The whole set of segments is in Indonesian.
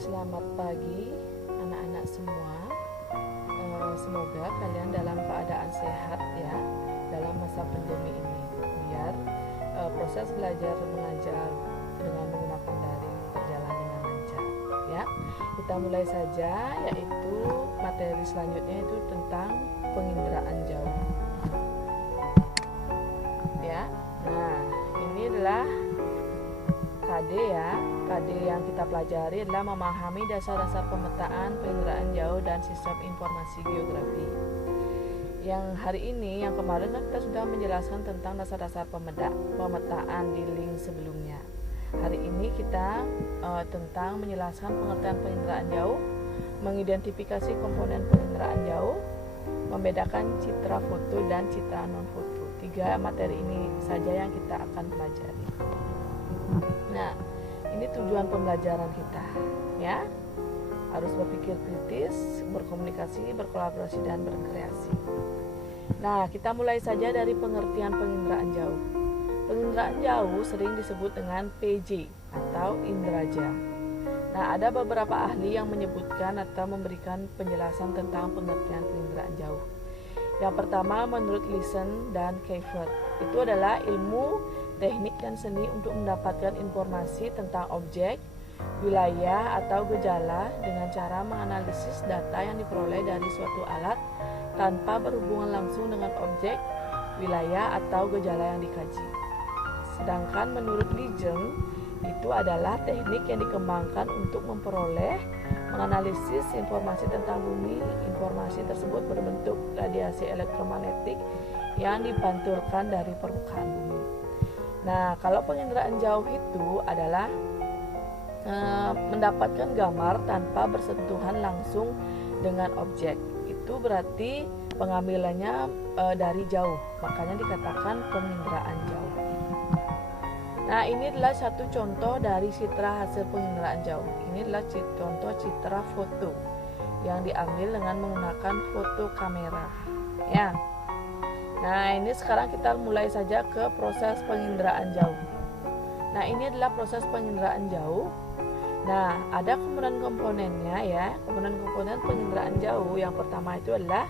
Selamat pagi anak-anak semua. Semoga kalian dalam keadaan sehat ya dalam masa pandemi ini, biar proses belajar mengajar dengan menggunakan daring berjalan dengan lancar ya. Kita mulai saja, yaitu materi selanjutnya itu tentang penginderaan jauh ya. Nah, ini adalah KD ya. KD yang kita pelajari adalah memahami dasar-dasar pemetaan, penginderaan jauh, dan sistem informasi geografi. Yang hari ini, yang kemarin kan kita sudah menjelaskan tentang dasar-dasar pemetaan di link sebelumnya. Hari ini kita tentang menjelaskan pengertian penginderaan jauh, mengidentifikasi komponen penginderaan jauh, membedakan citra foto dan citra non-foto. 3 materi ini saja yang kita akan pelajari. Nah, ini tujuan pembelajaran kita ya. Harus berpikir kritis, berkomunikasi, berkolaborasi, dan berkreasi. Nah, kita mulai saja dari pengertian penginderaan jauh. Penginderaan jauh sering disebut dengan PJ atau inderaja. Nah, ada beberapa ahli yang menyebutkan atau memberikan penjelasan tentang pengertian penginderaan jauh. Yang pertama, menurut Leeson dan Kiefer, itu adalah ilmu, teknik, dan seni untuk mendapatkan informasi tentang objek, wilayah, atau gejala dengan cara menganalisis data yang diperoleh dari suatu alat tanpa berhubungan langsung dengan objek, wilayah, atau gejala yang dikaji. Sedangkan menurut Lejeune, itu adalah teknik yang dikembangkan untuk memperoleh, menganalisis informasi tentang bumi. Informasi tersebut berbentuk radiasi elektromagnetik yang dipantulkan dari permukaan bumi. Nah, kalau penginderaan jauh itu adalah mendapatkan gambar tanpa bersentuhan langsung dengan objek. Itu berarti pengambilannya dari jauh, makanya dikatakan penginderaan jauh. Nah, ini adalah satu contoh dari citra hasil penginderaan jauh. Ini adalah contoh citra foto yang diambil dengan menggunakan foto kamera ya. Nah, ini sekarang kita mulai saja ke proses penginderaan jauh. Nah, ini adalah proses penginderaan jauh. Nah, ada komponen-komponennya ya. Komponen-komponen penginderaan jauh yang pertama itu adalah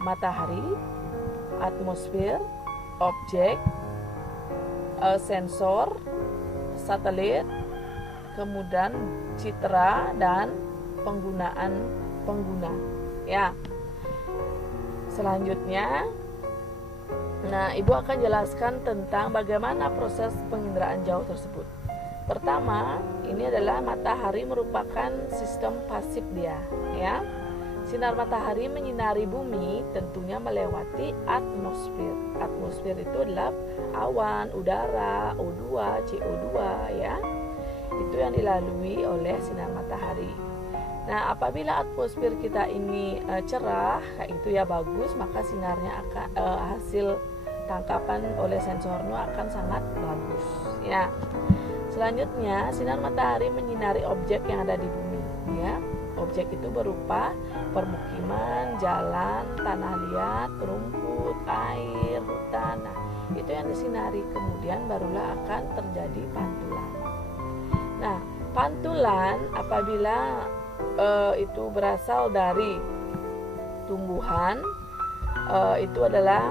matahari, atmosfer, objek, sensor, satelit, kemudian citra, dan penggunaan pengguna ya. Selanjutnya, nah, Ibu akan jelaskan tentang bagaimana proses penginderaan jauh tersebut. Pertama, ini adalah matahari merupakan sistem pasif dia ya. Sinar matahari menyinari bumi tentunya melewati atmosfer. Atmosfer itu adalah awan, udara, O2, CO2 ya. Itu yang dilalui oleh sinar matahari. Nah, apabila atmosfer kita ini cerah, kayak itu ya bagus, maka sinarnya akan hasil tangkapan oleh sensornya akan sangat bagus ya. Selanjutnya, sinar matahari menyinari objek yang ada di bumi ya. Objek itu berupa permukiman, jalan, tanah liat, rumput, air, hutan. Nah, itu yang disinari, kemudian barulah akan terjadi pantulan. Nah, pantulan apabila itu berasal dari tumbuhan, itu adalah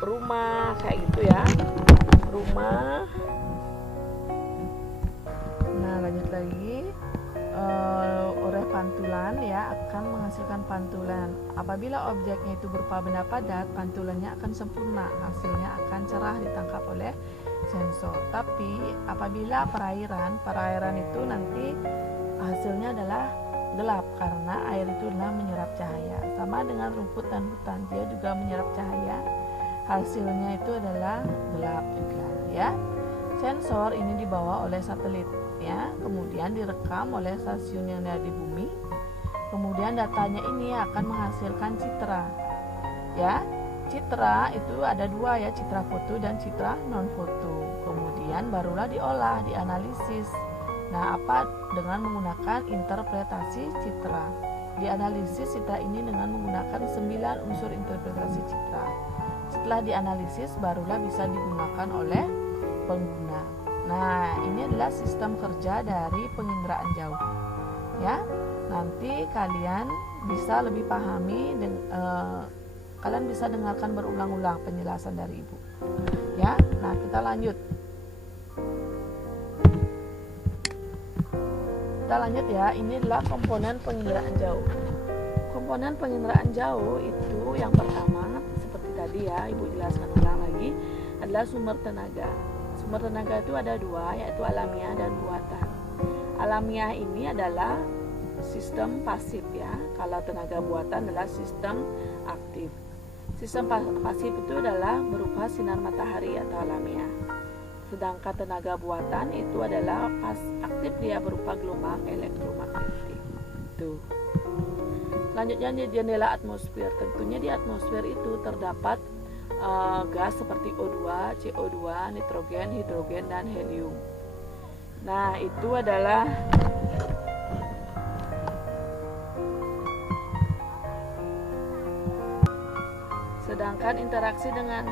rumah kayak gitu ya, rumah. Nah, lanjut lagi, oleh pantulan ya akan menghasilkan pantulan. Apabila objeknya itu berupa benda padat, pantulannya akan sempurna, hasilnya akan cerah ditangkap oleh sensor. Tapi apabila perairan itu nanti hasilnya adalah gelap karena air itu adalah menyerap cahaya. Sama dengan rumput dan hutan, dia juga menyerap cahaya. Hasilnya itu adalah gelap juga ya. Sensor ini dibawa oleh satelit ya, kemudian direkam oleh stasiun yang ada di bumi. Kemudian datanya ini akan menghasilkan citra ya. Citra itu ada 2 ya, citra foto dan citra non foto. Kemudian barulah diolah, dianalisis. Nah, apa dengan menggunakan interpretasi citra. Dianalisis citra ini dengan menggunakan 9 unsur interpretasi citra. Setelah dianalisis barulah bisa digunakan oleh pengguna. Nah, ini adalah sistem kerja dari penginderaan jauh. ya. Nanti kalian bisa lebih pahami kalian bisa dengarkan berulang-ulang penjelasan dari Ibu. Ya. Nah, kita lanjut. Kita lanjut ya. Ini adalah komponen penginderaan jauh. Komponen penginderaan jauh itu yang pertama seperti tadi ya, Ibu jelaskan ulang lagi, adalah sumber tenaga. Sumber tenaga itu ada dua, yaitu alamiah dan buatan. Alamiah ini adalah sistem pasif ya, kalau tenaga buatan adalah sistem aktif. Sistem pasif itu adalah berupa sinar matahari atau alamiah. Sedangkan tenaga buatan itu adalah aktif, dia berupa gelombang elektromagnetik. Tuh. Selanjutnya jendela atmosfer. Tentunya di atmosfer itu terdapat gas seperti O2, CO2, nitrogen, hidrogen, dan helium. Nah, itu adalah sedangkan interaksi dengan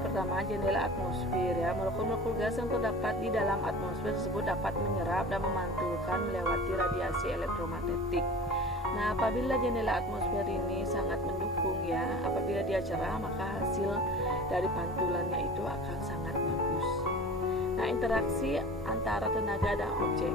pertama jendela atmosfer ya, molekul-molekul gas yang terdapat di dalam atmosfer tersebut dapat menyerap dan memantulkan melewati radiasi elektromagnetik. Nah, apabila jendela atmosfer ini sangat mendukung ya, apabila dia cerah maka hasil dari pantulannya itu akan sangat bagus. Nah, interaksi antara tenaga dan objek.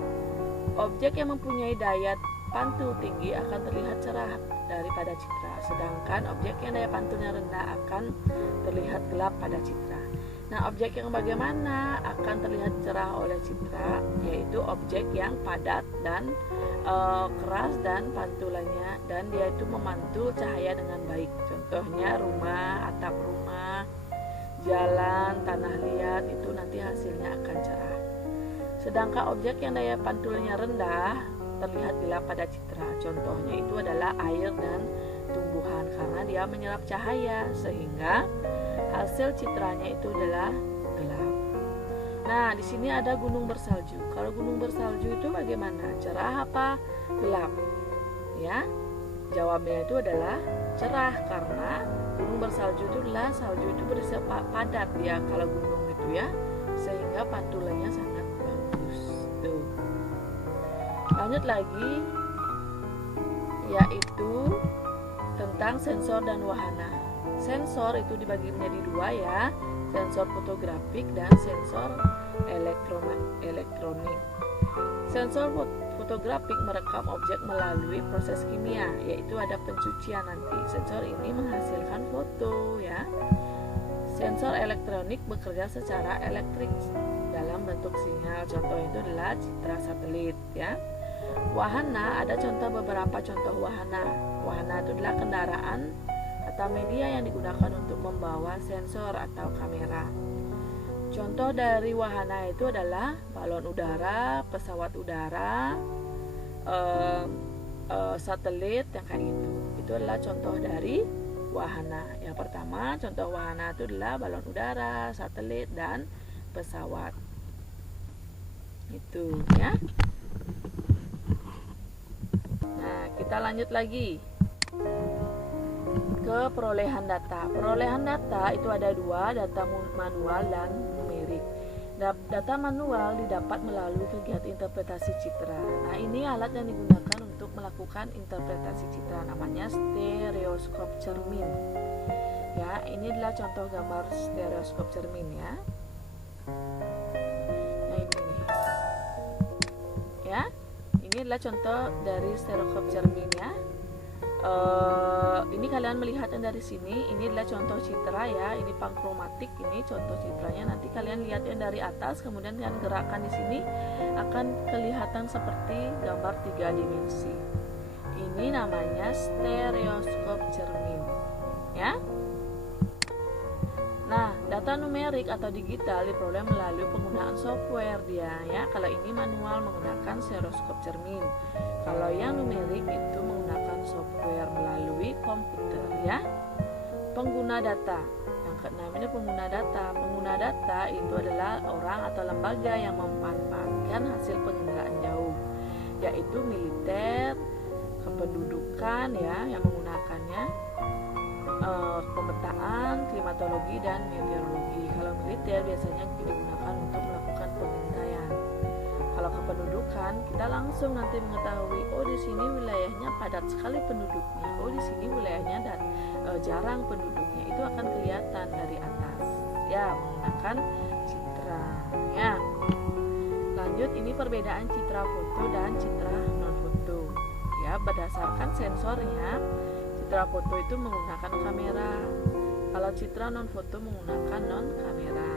Objek yang mempunyai daya pantul tinggi akan terlihat cerah daripada citra, sedangkan objek yang daya pantulnya rendah akan terlihat gelap pada citra. Nah, objek yang bagaimana akan terlihat cerah oleh citra, yaitu objek yang padat dan keras dan pantulannya, dan dia itu memantul cahaya dengan baik. Contohnya rumah, atap rumah, jalan, tanah liat, itu nanti hasilnya akan cerah. Sedangkan objek yang daya pantulnya rendah terlihat gelap pada citra. Contohnya itu adalah air dan tumbuhan, karena dia menyerap cahaya sehingga hasil citranya itu adalah gelap. Nah, di sini ada gunung bersalju. Kalau gunung bersalju itu bagaimana? Cerah apa gelap? Ya, jawabnya itu adalah cerah, karena gunung bersalju itu adalah salju itu berisi padat ya kalau gunung itu ya, sehingga pantulannya sangat bagus. Tuh. Lanjut lagi, yaitu tentang sensor dan wahana. Sensor itu dibagi menjadi dua ya, sensor fotografik dan sensor elektronik. Sensor fotografik merekam objek melalui proses kimia, yaitu ada pencucian nanti. Sensor ini menghasilkan foto ya. Sensor elektronik bekerja secara elektrik dalam bentuk sinyal. Contoh itu adalah citra satelit ya. Wahana, ada beberapa contoh wahana. Wahana itu adalah kendaraan atau media yang digunakan untuk membawa sensor atau kamera. Contoh dari wahana itu adalah balon udara, pesawat udara, satelit yang kayak gitu. Itu adalah contoh dari wahana. Yang pertama, contoh wahana itu adalah balon udara, satelit, dan pesawat. Itu ya. Nah, kita lanjut lagi ke perolehan data. Perolehan data itu ada dua, data manual dan numerik. Data manual didapat melalui kegiatan interpretasi citra. Nah, ini alat yang digunakan untuk melakukan interpretasi citra, namanya stereoskop cermin. Ya, ini adalah contoh gambar stereoskop cermin ya. Nah, ini ya. Ini adalah contoh dari stereoskop cermin ya. Ini kalian melihat yang dari sini, ini adalah contoh citra ya, ini pankromatik, ini contoh citranya. Nanti kalian lihat yang dari atas, kemudian kalian gerakkan di sini akan kelihatan seperti gambar 3 dimensi. Ini namanya stereoskop cermin ya. Nah, data numerik atau digital diperoleh melalui penggunaan software dia ya. Kalau ini manual menggunakan stereoskop cermin. Kalau yang numerik itu menggunakan software melalui komputer ya. Pengguna data. Yang keenam ini pengguna data. Pengguna data itu adalah orang atau lembaga yang memanfaatkan hasil penginderaan jauh, yaitu militer, kependudukan ya yang menggunakannya, pemetaan, klimatologi, dan meteorologi. Kalau militer biasanya digunakan untuk melakukan pengintaian. Kalau kalau kependudukan kita langsung nanti mengetahui, oh di sini wilayahnya padat sekali penduduknya, oh di sini wilayahnya dan jarang penduduknya, itu akan kelihatan dari atas ya menggunakan citra ya. Lanjut, ini perbedaan citra foto dan citra non foto ya. Berdasarkan sensornya, citra foto itu menggunakan kamera, kalau citra non foto menggunakan non kamera.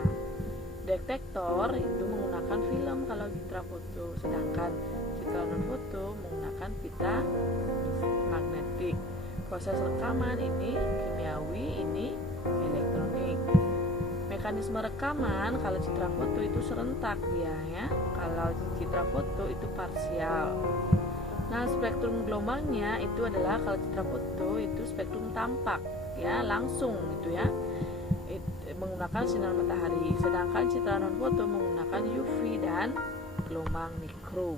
Detektor itu menggunakan film kalau citra foto, sedangkan citra non foto menggunakan pita magnetik. Proses rekaman ini kimiawi, ini elektronik. Mekanisme rekaman kalau citra foto itu serentak dia ya, kalau citra foto itu parsial. Nah, spektrum gelombangnya itu adalah kalau citra foto itu spektrum tampak ya, langsung gitu ya, menggunakan sinar matahari, sedangkan citra non foto menggunakan UV dan gelombang mikro.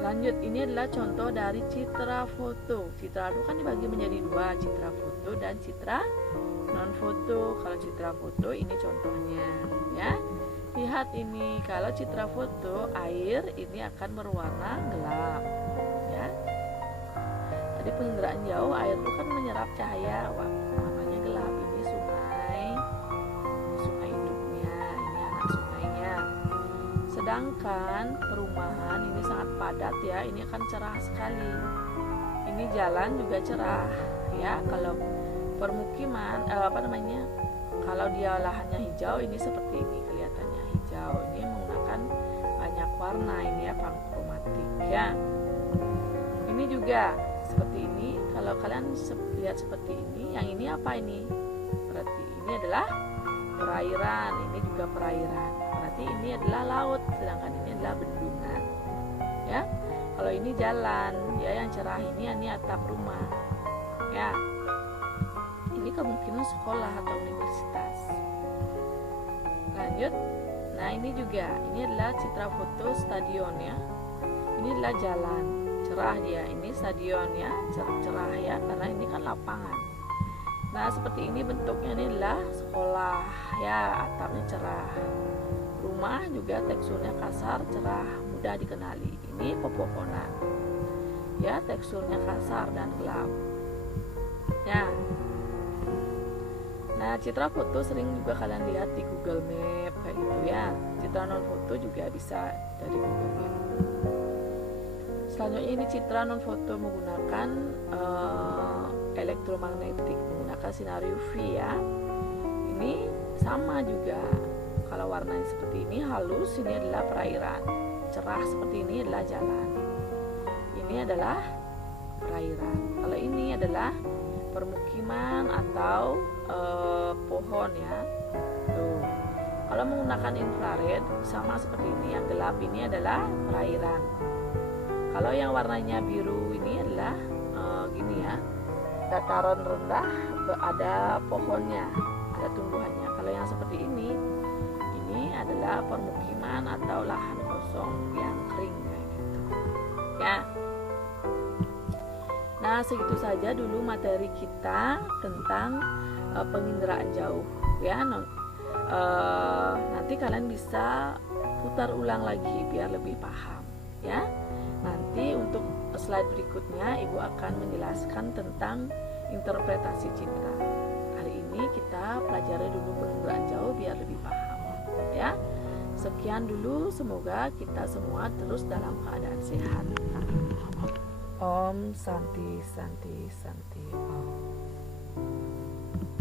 Lanjut, ini adalah contoh dari citra foto. Citra itu kan dibagi menjadi dua, citra foto dan citra non foto. Kalau citra foto ini contohnya ya. Lihat ini, kalau citra foto air ini akan berwarna gelap ya. Tadi penginderaan jauh, air itu kan menyerap cahaya, warnanya gelap. Ini sungai induknya, ini anak sungainya. Sedangkan perumahan ini sangat padat ya, ini akan cerah sekali. Ini jalan juga cerah ya. Kalau permukiman kalau dia lahannya hijau, ini seperti ini kelihatannya hijau. Ini menggunakan banyak warna, ini ya, pankromatik ya. Ini juga seperti ini. Kalau kalian lihat seperti ini, yang ini apa ini? Berarti ini adalah perairan, ini juga perairan. Berarti ini adalah laut, sedangkan ini adalah bendungan. Ya. Kalau ini jalan, ya yang cerah ini atap rumah. Ya. Ini kemungkinan sekolah atau universitas. Lanjut. Nah, ini juga, ini adalah citra foto stadion ya. Ini adalah jalan, cerah dia. Ini stadion ya, cerah ya, karena ini kan lapangan. Nah, seperti ini bentuknya, ini adalah sekolah ya, atapnya cerah. Rumah juga teksturnya kasar, cerah, mudah dikenali. Ini pepohonan. Ya, teksturnya kasar dan gelap. Ya. Nah, citra foto sering juga kalian lihat di Google Map kayak gitu ya. Citra non foto juga bisa dari Google Map. Selanjutnya ini citra non foto menggunakan elektromagnetik, menggunakan sinar UV ya. Ini sama juga. Kalau warnanya seperti ini halus, ini adalah perairan. Cerah seperti ini adalah jalan. Ini adalah perairan. Kalau ini adalah permukiman atau pohon ya. Tuh. Kalau menggunakan infrared sama seperti ini, yang gelap ini adalah perairan. Kalau yang warnanya biru ini adalah gini ya, dataran rendah, ada pohonnya, ada tumbuhannya. Kalau yang seperti ini adalah permukiman atau lahan kosong yang kering kayak gitu. Ya. Nah, segitu saja dulu materi kita tentang penginderaan jauh ya. Nanti kalian bisa putar ulang lagi biar lebih paham ya. Nanti untuk slide berikutnya Ibu akan menjelaskan tentang interpretasi citra. Hari ini kita pelajari dulu penginderaan jauh biar lebih paham ya. Sekian dulu, semoga kita semua terus dalam keadaan sehat. Om Santi Santi Santi.